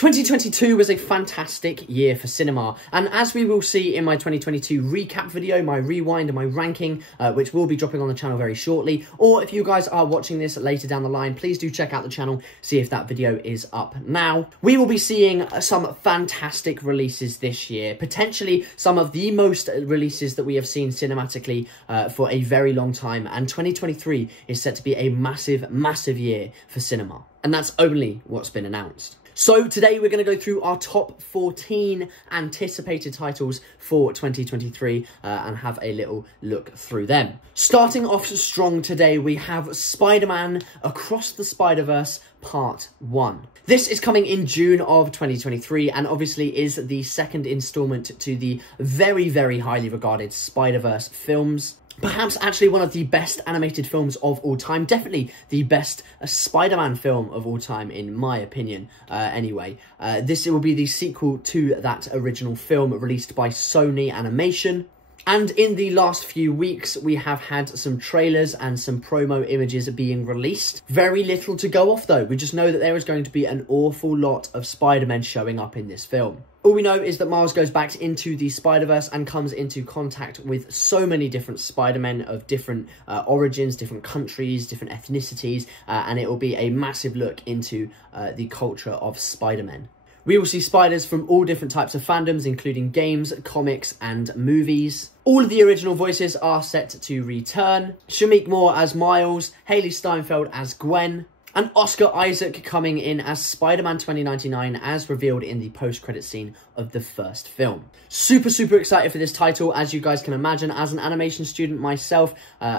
2022 was a fantastic year for cinema, and as we will see in my 2022 recap video, my rewind and my ranking, which will be dropping on the channel very shortly, or if you guys are watching this later down the line, please do check out the channel, see if that video is up now. We will be seeing some fantastic releases this year, potentially some of the most releases that we have seen cinematically for a very long time, and 2023 is set to be a massive year for cinema, and that's only what's been announced. So today we're going to go through our top 14 anticipated titles for 2023 and have a little look through them. Starting off strong today, we have Spider-Man Across the Spider-Verse Part 1. This is coming in June of 2023 and obviously is the second installment to the very highly regarded Spider-Verse films. Perhaps actually one of the best animated films of all time. Definitely the best Spider-Man film of all time, in my opinion, anyway. This will be the sequel to that original film released by Sony Animation. And in the last few weeks, we have had some trailers and some promo images being released. Very little to go off, though. We just know that there is going to be an awful lot of Spider-Men showing up in this film. All we know is that Miles goes back into the Spider-Verse and comes into contact with so many different Spider-Men of different origins, different countries, different ethnicities, and it will be a massive look into the culture of Spider-Men. We will see spiders from all different types of fandoms, including games, comics, and movies. All of the original voices are set to return. Shameik Moore as Miles, Haley Steinfeld as Gwen, and Oscar Isaac coming in as Spider-Man 2099 as revealed in the post-credit scene of the first film. Super excited for this title, as you guys can imagine. As an animation student myself,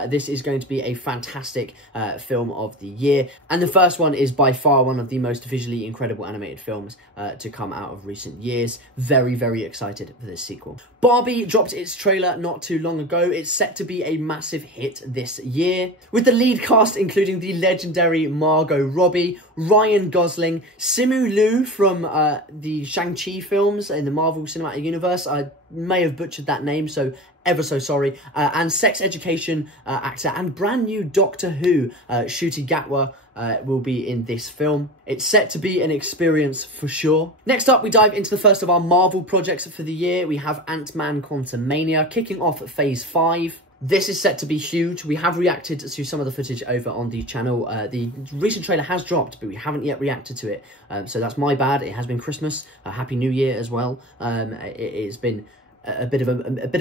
this is going to be a fantastic film of the year. And the first one is by far one of the most visually incredible animated films to come out of recent years. Very excited for this sequel. Barbie dropped its trailer not too long ago. It's set to be a massive hit this year, with the lead cast including the legendary Margot Robbie, Ryan Gosling, Simu Liu from the Shang-Chi films in the Marvel Cinematic Universe. I may have butchered that name, so ever so sorry. And sex education actor and brand new Doctor Who, Ncuti Gatwa, will be in this film. It's set to be an experience for sure. Next up, we dive into the first of our Marvel projects for the year. We have Ant-Man Quantumania kicking off Phase 5. This is set to be huge. We have reacted to some of the footage over on the channel. The recent trailer has dropped, but we haven't yet reacted to it. So that's my bad. It has been Christmas. Happy New Year as well. It's been a bit of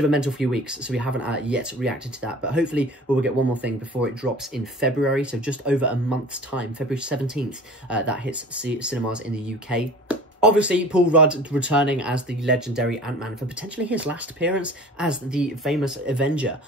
a mental few weeks, so we haven't yet reacted to that. But hopefully we will get one more thing before it drops in February. So just over a month's time, February 17th, that hits cinemas in the UK. Obviously, Paul Rudd returning as the legendary Ant-Man for potentially his last appearance as the famous Avenger.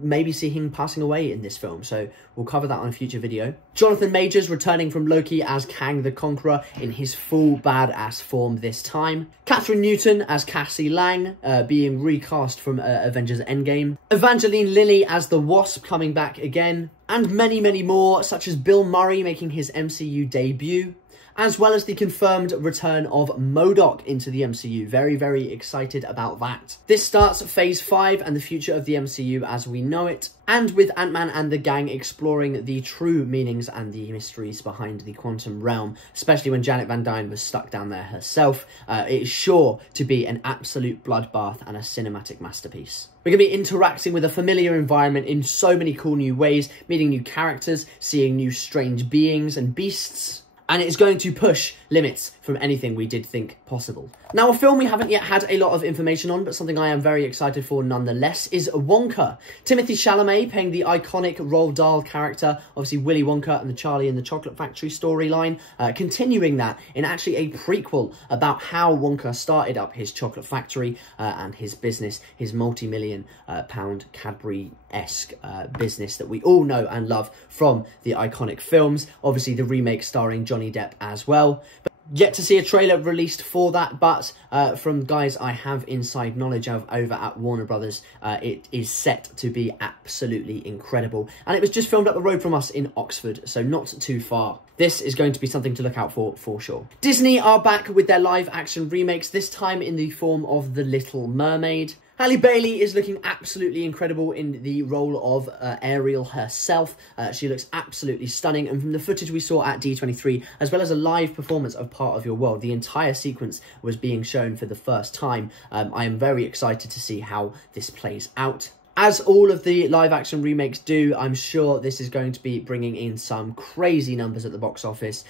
Maybe see him passing away in this film, so we'll cover that on a future video. Jonathan Majors returning from Loki as Kang the Conqueror in his full badass form this time. Catherine Newton as Cassie Lang, being recast from Avengers Endgame. Evangeline Lilly as the Wasp coming back again. And many more, such as Bill Murray making his MCU debut, as well as the confirmed return of MODOK into the MCU. Very excited about that. This starts Phase 5 and the future of the MCU as we know it, and with Ant-Man and the gang exploring the true meanings and the mysteries behind the quantum realm, especially when Janet Van Dyne was stuck down there herself. It is sure to be an absolute bloodbath and a cinematic masterpiece. We're going to be interacting with a familiar environment in so many cool new ways, meeting new characters, seeing new strange beings and beasts, and it's going to push limits from anything we did think possible. Now, a film we haven't yet had a lot of information on, but something I am very excited for nonetheless, is Wonka. Timothée Chalamet playing the iconic Roald Dahl character, obviously Willy Wonka and the Charlie and the Chocolate Factory storyline, continuing that in actually a prequel about how Wonka started up his chocolate factory and his business, his multi-million pound Cadbury-esque business that we all know and love from the iconic films. Obviously, the remake starring Johnny Depp as well. But yet to see a trailer released for that, but from guys I have inside knowledge of over at Warner Brothers, it is set to be absolutely incredible. And it was just filmed up the road from us in Oxford, so not too far. This is going to be something to look out for sure. Disney are back with their live action remakes, this time in the form of The Little Mermaid. Halle Bailey is looking absolutely incredible in the role of Ariel herself. She looks absolutely stunning, and from the footage we saw at D23, as well as a live performance of Part of Your World, the entire sequence was being shown for the first time. I am very excited to see how this plays out. As all of the live-action remakes do, I'm sure this is going to be bringing in some crazy numbers at the box office,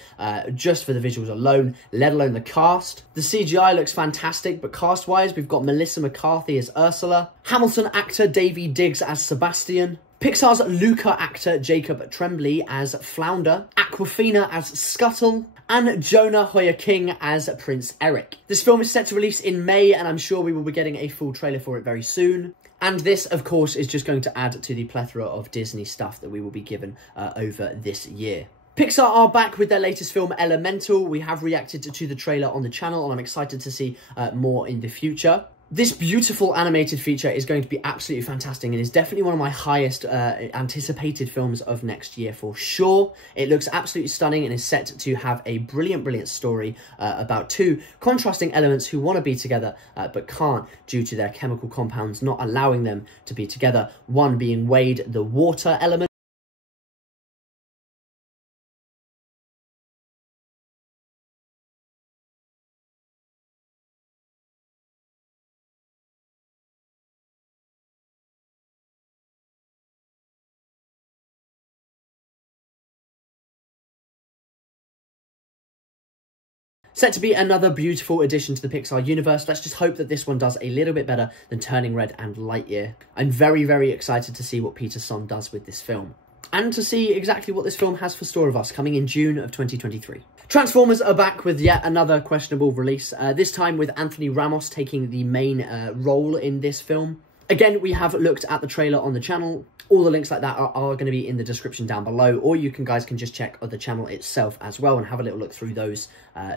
just for the visuals alone, let alone the cast. The CGI looks fantastic, but cast-wise, we've got Melissa McCarthy as Ursula, Hamilton actor Davy Diggs as Sebastian, Pixar's Luca actor Jacob Tremblay as Flounder, Awkwafina as Scuttle, and Jonah Hoyer-King as Prince Eric. This film is set to release in May, and I'm sure we will be getting a full trailer for it very soon. And this, of course, is just going to add to the plethora of Disney stuff that we will be given over this year. Pixar are back with their latest film, Elemental. We have reacted to the trailer on the channel, and I'm excited to see more in the future. This beautiful animated feature is going to be absolutely fantastic and is definitely one of my highest anticipated films of next year for sure. It looks absolutely stunning and is set to have a brilliant story about two contrasting elements who want to be together but can't due to their chemical compounds not allowing them to be together. One being Wade, the water element, set to be another beautiful addition to the Pixar universe. Let's just hope that this one does a little bit better than Turning Red and Lightyear. I'm very excited to see what Peter Son does with this film, and to see exactly what this film has for store of us, coming in June of 2023. Transformers are back with yet another questionable release, this time with Anthony Ramos taking the main role in this film. Again, we have looked at the trailer on the channel. All the links like that are going to be in the description down below, or you guys can just check the channel itself as well and have a little look through those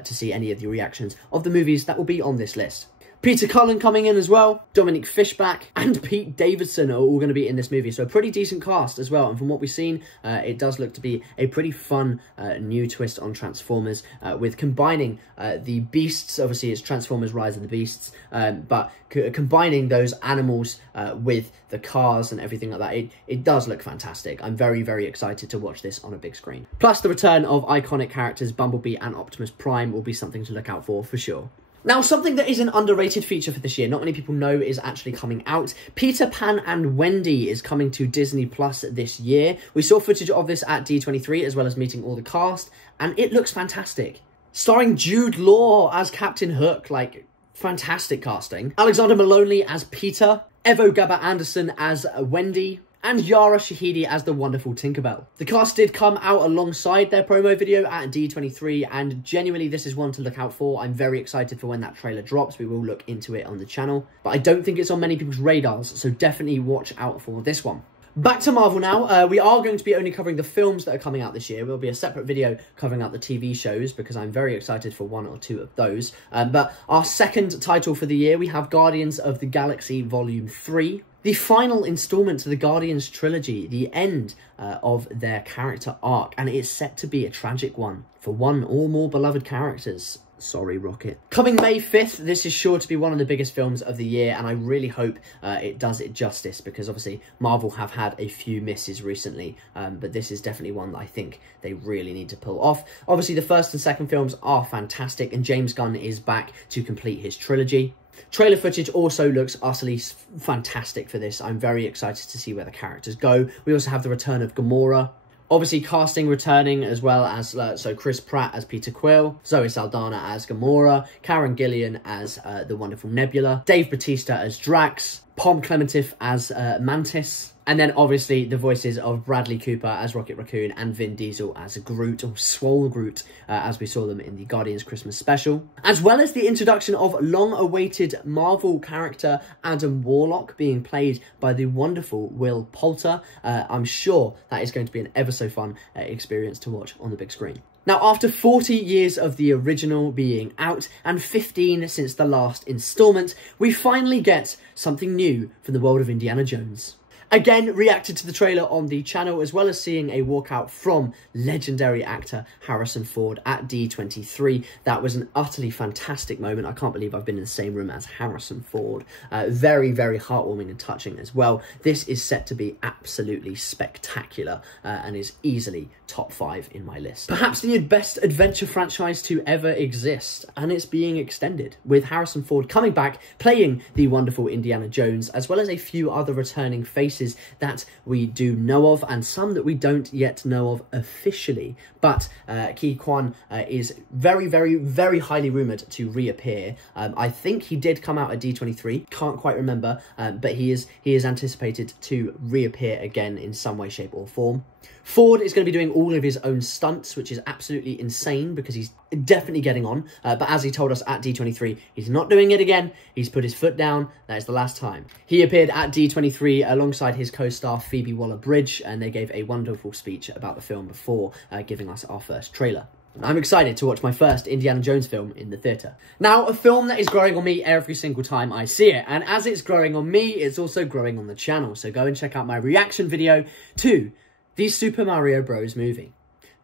to see any of the reactions of the movies that will be on this list. Peter Cullen coming in as well, Dominic Fishback and Pete Davidson are all going to be in this movie, so a pretty decent cast as well. And from what we've seen, it does look to be a pretty fun new twist on Transformers, with combining the beasts. Obviously it's Transformers Rise of the Beasts, but combining those animals with the cars and everything like that, it does look fantastic. I'm very excited to watch this on a big screen. Plus the return of iconic characters Bumblebee and Optimus Prime will be something to look out for sure. Now, something that is an underrated feature for this year, not many people know is actually coming out. Peter Pan and Wendy is coming to Disney Plus this year. We saw footage of this at D23, as well as meeting all the cast, and it looks fantastic. Starring Jude Law as Captain Hook, like, fantastic casting. Alexander Maloney as Peter, Evo Gabba-Anderson as Wendy, and Yara Shahidi as the wonderful Tinkerbell. The cast did come out alongside their promo video at D23, and genuinely this is one to look out for. I'm very excited for when that trailer drops. We will look into it on the channel, but I don't think it's on many people's radars, so definitely watch out for this one. Back to Marvel now. We are going to be only covering the films that are coming out this year. There'll be a separate video covering out the TV shows, because I'm very excited for one or two of those. But our second title for the year, we have Guardians of the Galaxy Volume 3. The final installment to the Guardians trilogy, the end of their character arc, and it is set to be a tragic one for one or more beloved characters. Sorry, Rocket. Coming May 5th, this is sure to be one of the biggest films of the year, and I really hope it does it justice, because obviously Marvel have had a few misses recently, but this is definitely one that I think they really need to pull off. Obviously, the first and second films are fantastic, and James Gunn is back to complete his trilogy. Trailer footage also looks utterly fantastic for this. I'm very excited to see where the characters go. We also have the return of Gamora. Obviously, casting returning as well as, so Chris Pratt as Peter Quill, Zoe Saldana as Gamora, Karen Gillan as the wonderful Nebula, Dave Bautista as Drax, Pom Klementieff as Mantis, and then obviously the voices of Bradley Cooper as Rocket Raccoon and Vin Diesel as Groot, or Swole Groot, as we saw them in the Guardians Christmas special. As well as the introduction of long-awaited Marvel character Adam Warlock being played by the wonderful Will Poulter. I'm sure that is going to be an ever so fun experience to watch on the big screen. Now, after 40 years of the original being out, and 15 since the last installment, we finally get something new from the world of Indiana Jones. Again, reacted to the trailer on the channel, as well as seeing a walkout from legendary actor Harrison Ford at D23. That was an utterly fantastic moment. I can't believe I've been in the same room as Harrison Ford. Very, very heartwarming and touching as well. This is set to be absolutely spectacular and is easily top 5 in my list. Perhaps the best adventure franchise to ever exist, and it's being extended, with Harrison Ford coming back, playing the wonderful Indiana Jones, as well as a few other returning faces that we do know of, and some that we don't yet know of officially. But Ke Quan is very, very, very highly rumoured to reappear. I think he did come out at D23, can't quite remember, but he is anticipated to reappear again in some way, shape or form. Ford is going to be doing all of his own stunts, which is absolutely insane because he's definitely getting on. But as he told us at D23, he's not doing it again. He's put his foot down. That is the last time. He appeared at D23 alongside his co-star Phoebe Waller-Bridge, and they gave a wonderful speech about the film before giving us our first trailer. I'm excited to watch my first Indiana Jones film in the theatre. Now, a film that is growing on me every single time I see it, and as it's growing on me, it's also growing on the channel, so go and check out my reaction video to the Super Mario Bros. Movie.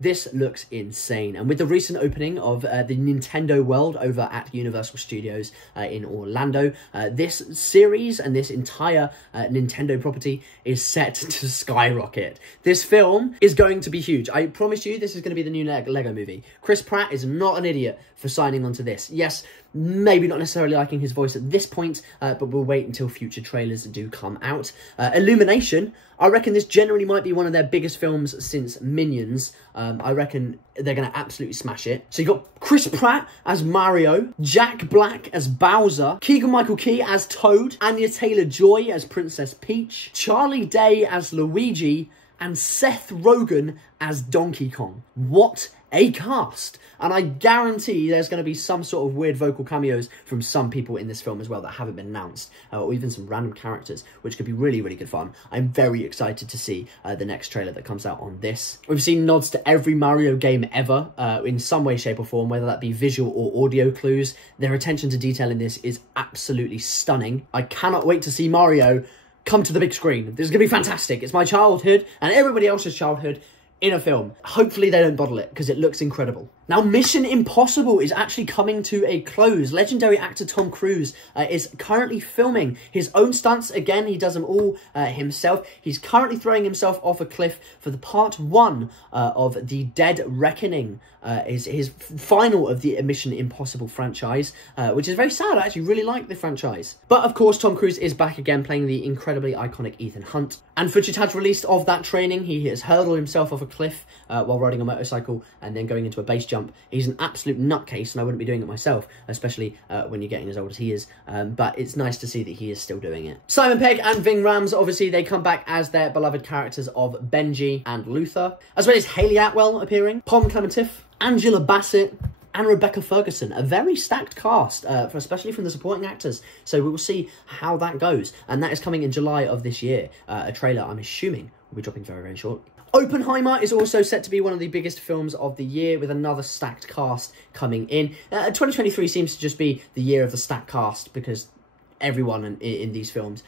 This looks insane, and with the recent opening of the Nintendo World over at Universal Studios in Orlando, this series and this entire Nintendo property is set to skyrocket. This film is going to be huge. I promise you, this is going to be the new Lego movie. Chris Pratt is not an idiot for signing onto this. Yes, maybe not necessarily liking his voice at this point, but we'll wait until future trailers do come out. Illumination, I reckon this generally might be one of their biggest films since Minions. I reckon they're going to absolutely smash it. So you've got Chris Pratt as Mario, Jack Black as Bowser, Keegan-Michael Key as Toad, Anya Taylor-Joy as Princess Peach, Charlie Day as Luigi, and Seth Rogen as Donkey Kong. What a cast! And I guarantee there's going to be some sort of weird vocal cameos from some people in this film as well that haven't been announced, or even some random characters, which could be really, really good fun. I'm very excited to see the next trailer that comes out on this. We've seen nods to every Mario game ever, in some way, shape or form, whether that be visual or audio clues. Their attention to detail in this is absolutely stunning. I cannot wait to see Mario come to the big screen. This is going to be fantastic. It's my childhood and everybody else's childhood in a film. Hopefully they don't bottle it, because it looks incredible. Now, Mission Impossible is actually coming to a close. Legendary actor Tom Cruise is currently filming his own stunts. Again, he does them all himself. He's currently throwing himself off a cliff for the part 1 of the Dead Reckoning, is his final of the Mission Impossible franchise, which is very sad. I actually really like the franchise. But of course, Tom Cruise is back again playing the incredibly iconic Ethan Hunt. And footage has released of that training. He has hurdled himself off a cliff while riding a motorcycle and then going into a base jump. He's an absolute nutcase, and I wouldn't be doing it myself, especially when you're getting as old as he is. But it's nice to see that he is still doing it. Simon Pegg and Ving Rhames, obviously, they come back as their beloved characters of Benji and Luther, as well as Hayley Atwell appearing, Pom Klementif, Angela Bassett, and Rebecca Ferguson. A very stacked cast, especially from the supporting actors. So we will see how that goes. And that is coming in July of this year. A trailer, I'm assuming, will be dropping very, very shortly. Oppenheimer is also set to be one of the biggest films of the year, with another stacked cast coming in. 2023 seems to just be the year of the stacked cast, because everyone in these films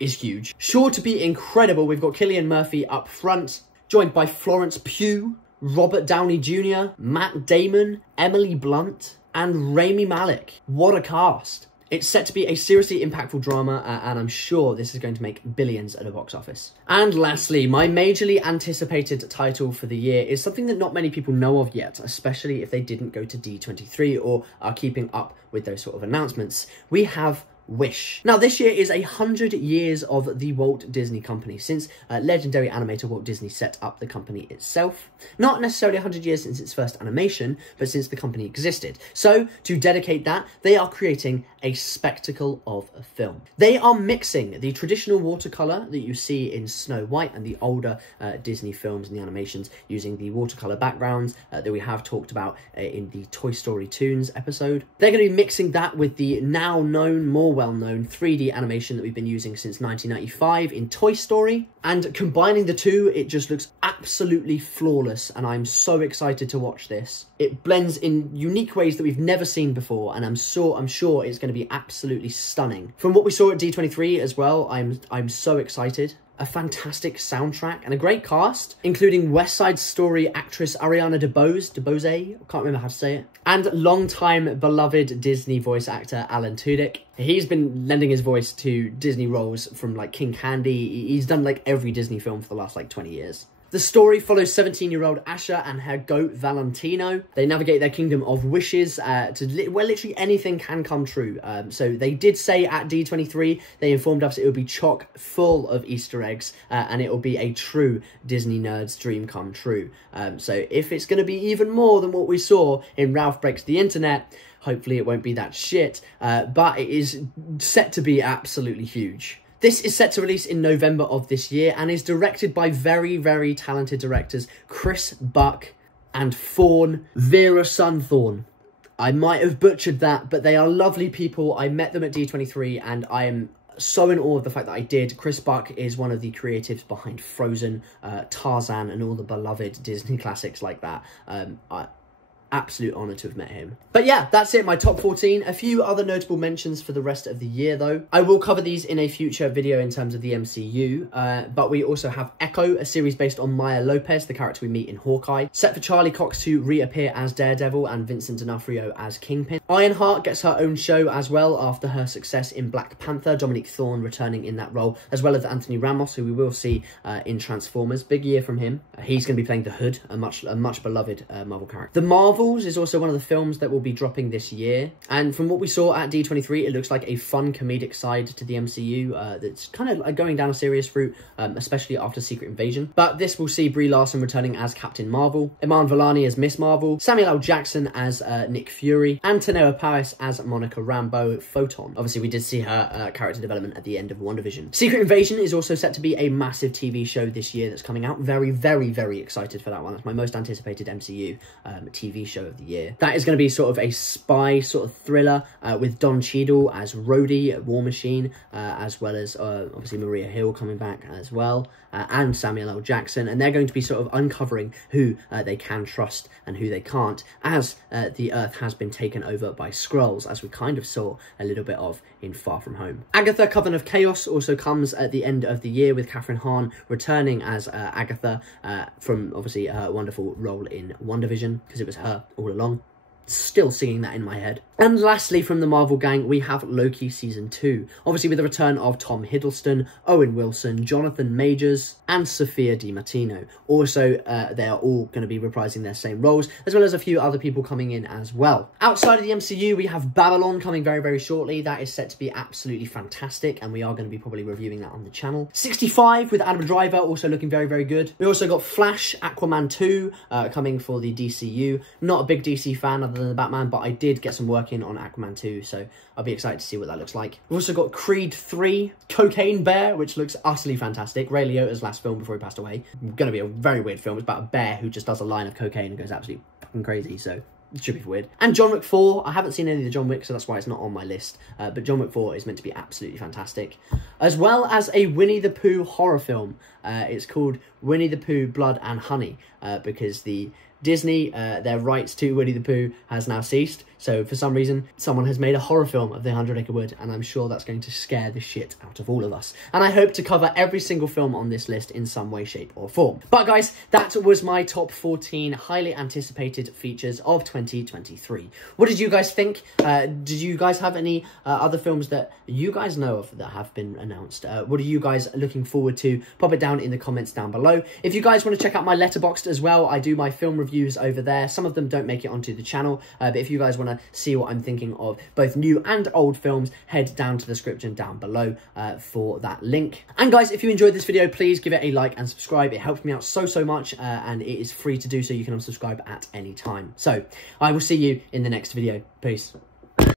is huge. Sure to be incredible. We've got Cillian Murphy up front, joined by Florence Pugh, Robert Downey Jr., Matt Damon, Emily Blunt, and Rami Malek. What a cast. It's set to be a seriously impactful drama, and I'm sure this is going to make billions at the box office. And lastly, my majorly anticipated title for the year is something that not many people know of yet, especially if they didn't go to D23 or are keeping up with those sort of announcements. We have Wish. Now, this year is 100 years of the Walt Disney Company, since legendary animator Walt Disney set up the company itself. Not necessarily 100 years since its first animation, but since the company existed. So, to dedicate that, they are creating a spectacle of a film. They are mixing the traditional watercolour that you see in Snow White and the older Disney films and the animations, using the watercolour backgrounds that we have talked about in the Toy Story Toons episode. They're going to be mixing that with the now known, more well-known 3D animation that we've been using since 1995 in Toy Story, and combining the two, it just looks absolutely flawless, and I'm so excited to watch this. It blends in unique ways that we've never seen before, and I'm sure it's going to be absolutely stunning. From what we saw at D23 as well, I'm so excited. a fantastic soundtrack, and a great cast, including West Side Story actress Ariana DeBose, I can't remember how to say it, and longtime beloved Disney voice actor Alan Tudyk. He's been lending his voice to Disney roles from like King Candy. He's done like every Disney film for the last like 20 years. The story follows 17-year-old Asha and her goat Valentino. They navigate their kingdom of wishes where literally anything can come true. So they did say at D23, they informed us it would be chock full of Easter eggs and it will be a true Disney nerd's dream come true. So if it's going to be even more than what we saw in Ralph Breaks the Internet, hopefully it won't be that shit, but it is set to be absolutely huge. This is set to release in November of this year and is directed by very, very talented directors Chris Buck and Vera Sunthorn. I might have butchered that, but they are lovely people. I met them at D23 and I am so in awe of the fact that I did. Chris Buck is one of the creatives behind Frozen, Tarzan, and all the beloved Disney classics like that. Absolute honour to have met him. But yeah, that's it, my top 14. A few other notable mentions for the rest of the year, though. I will cover these in a future video in terms of the MCU, but we also have Echo, a series based on Maya Lopez, the character we meet in Hawkeye. Set for Charlie Cox to reappear as Daredevil and Vincent D'Onofrio as Kingpin. Ironheart gets her own show as well after her success in Black Panther, Dominic Thorne returning in that role, as well as Anthony Ramos, who we will see in Transformers. Big year from him. He's going to be playing the Hood, a much beloved Marvel character. The Marvels is also one of the films that will be dropping this year, and from what we saw at D23, it looks like a fun comedic side to the MCU that's kind of going down a serious route, especially after Secret Invasion. But this will see Brie Larson returning as Captain Marvel, Iman Vellani as Miss Marvel, Samuel L. Jackson as Nick Fury, and Tanea Paris as Monica Rambeau Photon. Obviously, we did see her character development at the end of WandaVision. Secret Invasion is also set to be a massive TV show this year that's coming out. Very, very, very excited for that one. That's my most anticipated MCU TV show of the year. That is going to be sort of a spy sort of thriller with Don Cheadle as Rhodey, War Machine, as well as obviously Maria Hill coming back as well, and Samuel L. Jackson, and they're going to be sort of uncovering who they can trust and who they can't, as the Earth has been taken over by Skrulls, as we kind of saw a little bit of in Far From Home. Agatha, Coven of Chaos also comes at the end of the year, with Catherine Hahn returning as Agatha from obviously her wonderful role in WandaVision, because it was her all along. Still singing that in my head. And lastly, from the Marvel gang, we have Loki Season 2. Obviously with the return of Tom Hiddleston, Owen Wilson, Jonathan Majors, and Sophia Di Martino. Also, they are all going to be reprising their same roles, as well as a few other people coming in as well. Outside of the MCU, we have Babylon coming very, very shortly. That is set to be absolutely fantastic, and we are going to be probably reviewing that on the channel. 65 with Adam Driver, also looking very, very good. We also got Flash, Aquaman 2 coming for the DCU. Not a big DC fan other than the Batman, but I did get some work in on Aquaman 2, so I'll be excited to see what that looks like. We've also got Creed 3, Cocaine Bear, which looks utterly fantastic. Ray Liotta's last film before he passed away. Going to be a very weird film. It's about a bear who just does a line of cocaine and goes absolutely fucking crazy, so it should be weird. And John Wick 4, I haven't seen any of the John Wick, so that's why it's not on my list, but John Wick 4 is meant to be absolutely fantastic. As well as a Winnie the Pooh horror film. It's called Winnie the Pooh Blood and Honey, because the Disney, their rights to Winnie the Pooh has now ceased, so for some reason someone has made a horror film of the 100 Acre Wood, and I'm sure that's going to scare the shit out of all of us. And I hope to cover every single film on this list in some way, shape or form. But guys, that was my top 14 highly anticipated features of 2023. What did you guys think? Did you guys have any other films that you guys know of that have been announced? What are you guys looking forward to? Pop it down in the comments down below. If you guys want to check out my Letterboxd as well, I do my film reviews over there. Some of them don't make it onto the channel, but if you guys want to see what I'm thinking of both new and old films, head down to the description down below for that link. And guys, if you enjoyed this video, please give it a like and subscribe. It helps me out so much, and it is free to do, so you can unsubscribe at any time. So I will see you in the next video. Peace.